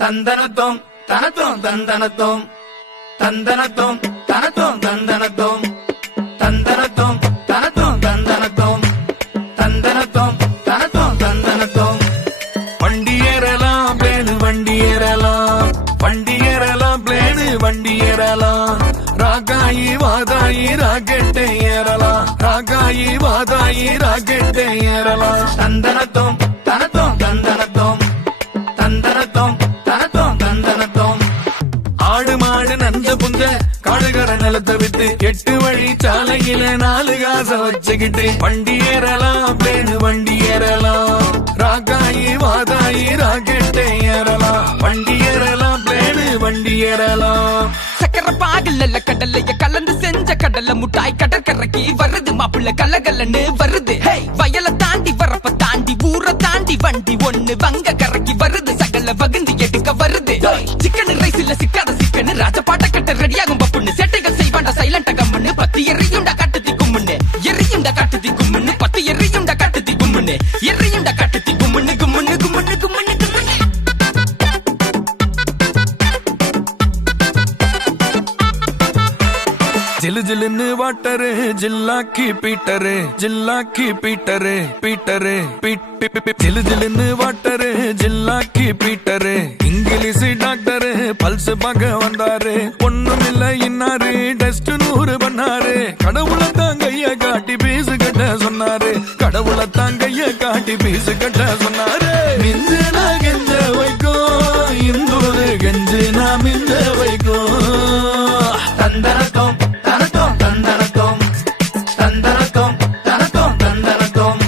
தந்தனத்தோம் தனத்தோம் தந்தனத்தோம் தந்தனத்தோம் தனத்தோம் தந்தனத்தோம் தந்தனத்தோம் தனத்தோம் தந்தனத்தோம் தந்தனத்தோம் தனத்தோம் தந்தனத்தோம் வண்டி ஏறலாம் பிளேனு வண்டி ஏறலாம் வண்டி ஏறலாம் பிளேனு வண்டி ஏறலாம் ராகாயி வாதாயி ராக்கெட்டை ஏறலாம் ராகாயி வாதாயி ராக்கெட்டை ஏறலாம் தந்தனத்தோம் தனத்தோம் தந்தனத்தோம் தந்தனத்தோம் தனத்தோம் தந்தனத்தோம் ஆடு மாடு நந்த புந்த காடுகர நிலத்தை விட்டு 8 வழி சாலையில 4 காச வச்சுக்கிட்டு வண்டி ஏறலாம் பிளேனு வண்டி ஏறலாம் ராகாயி வாதாயி ராக்கெட்டை ஏறலாம் வண்டி ஏறலாம் பிளேனு வண்டி ஏறலாம் சக்கர பாகல்ல கடலைய கலந்து செஞ்ச கடலை முட்டாய் கடற்கரைக்கு வருது மாப்பிள்ள கலகலன்னு வருது வயலை தாண்டி வரப்ப தாண்டி ஊரை தாண்டி வண்டி ஒண்ணு வங்க கரைக்கு வருது சகல வகுந்து எடுக்க வருது சிக்கன் ரைஸ் இல்ல சிக்காத சிக்கன் ராஜபாட்ட கட்ட ரெடியாகும் பப்புன்னு சேட்டைகள் செய்வாண்டா சைலண்ட கம்முன்னு பத்தி எரியுண்டா காட்டுத்தி கும்முன்னு எரியுண்டா காட்டுத்தி கும்முன்னு பத்தி எரியுண்டா காட்டுத்தி கும்முன்னு எரியுண்டா காட்டுத்தி கும்முன்னு கும்முன்னு கும்முன்னு கும்முன்னு கும்முன்னு ஜிலு ஜிலுன்னு வாட்டரு ஜில்லாக்கி பீட்டரு ஜில்லாக்கி பீட்டரு பீட்டரு ஜிலு ஜிலுன்னு வாட்டரு ஜில்லாக்கி பீட்டரு இங்கிலீஷ் டாக்டரு பல்ஸ் பார்க்க வந்தாரு ஒண்ணும் இல்ல இன்னாரு டெஸ்ட் 100 பண்ணாரு கடவுளை தாங்கைய காட்டி பீசு கட்ட சொன்னாரு கடவுளை தாங்கைய காட்டி பீசு கட்ட சொன்னாரு மிஞ்சு நான் கெஞ்ச வைக்கும் இந்தூரு கெஞ்சு நான் மிஞ்ச வைக்கும் தந்தனத்தோம் தனத்தோம் தந்தனத்தோம் தந்தனத்தோம் தனத்தோம் தந்தனத்தோம்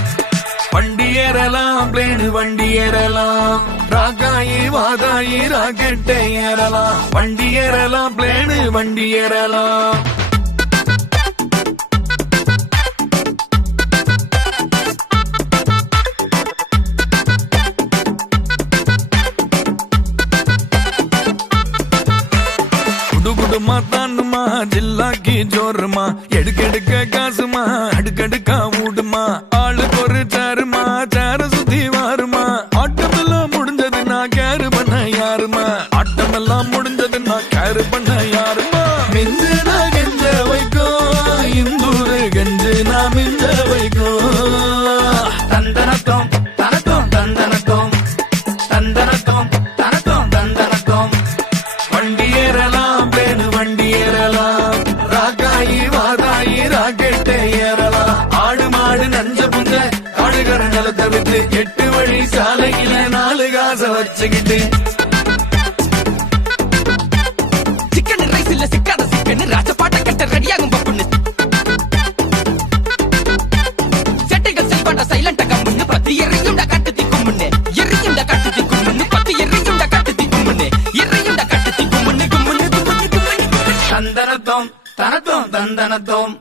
வண்டி ஏறலாம் பிளேனு வண்டி ஏறலாம் ராகாயி வாதாயி ராக்கெட்டை ஏறலாம் வண்டி ஏறலாம் பிளேனு வண்டி ஏறலாம் குடுகுடுமா தாண்டுமா ஜில்லாக்கி ஜோருமா எடுக்கெடுக்க காசுமா அடுக்கடுக்கா மூடுமா ஆளுக்கு ஒரு சாருமா சார சுத்தி வாருமா ஆட்டமெல்லாம் முடிஞ்சது நான் கேரு பண்ண யாருமா ஆட்டமெல்லாம் முடிஞ்சது நான் கேரு பண்ண யாருமா மிஞ்சு நான் கெஞ்ச வைக்கும் இந்தூரு கெஞ்சு நான் மிஞ்ச வைக்கும் தந்தனத்தோம் தனத்தோம் தந்தனத்தோம் தந்தனத்தோம் தனத்தோம் தந்தனத்தோம் வண்டி ஏறலாம் பிளேனு வண்டி ஏறலாம் ராகாயி வாதாயி ராக்கெட்டை ஏறலாம் ஆடு மாடு நஞ்ச புந்த காடுகர நிலத்தை விட்டு 8 வழி சாலையில 4 காச வச்சுக்கிட்டு சிக்கன் ரைஸ் இல்ல சிக்காத சிக்கன் ராஜபாட்ட கட்ட ரெடியாகும் பப்புன்னு சேட்டைகள் செய்வாண்டா சைலண்ட கம்முன்னு பத்தி எரியுண்டா காட்டுத்தி கும்முன்னு எரியுண்டா காட்டுத்தி கும்முன்னு பத்தி எரியுண்டா காட்டுத்தி கும்முன்னு எரியுண்டா காட்டுத்தி கும்முன்னு கும்முன்னு கும்முன்னு கும்முன்னு தந்தனத்தோம் தனத்தோம் தந்தனத்தோம்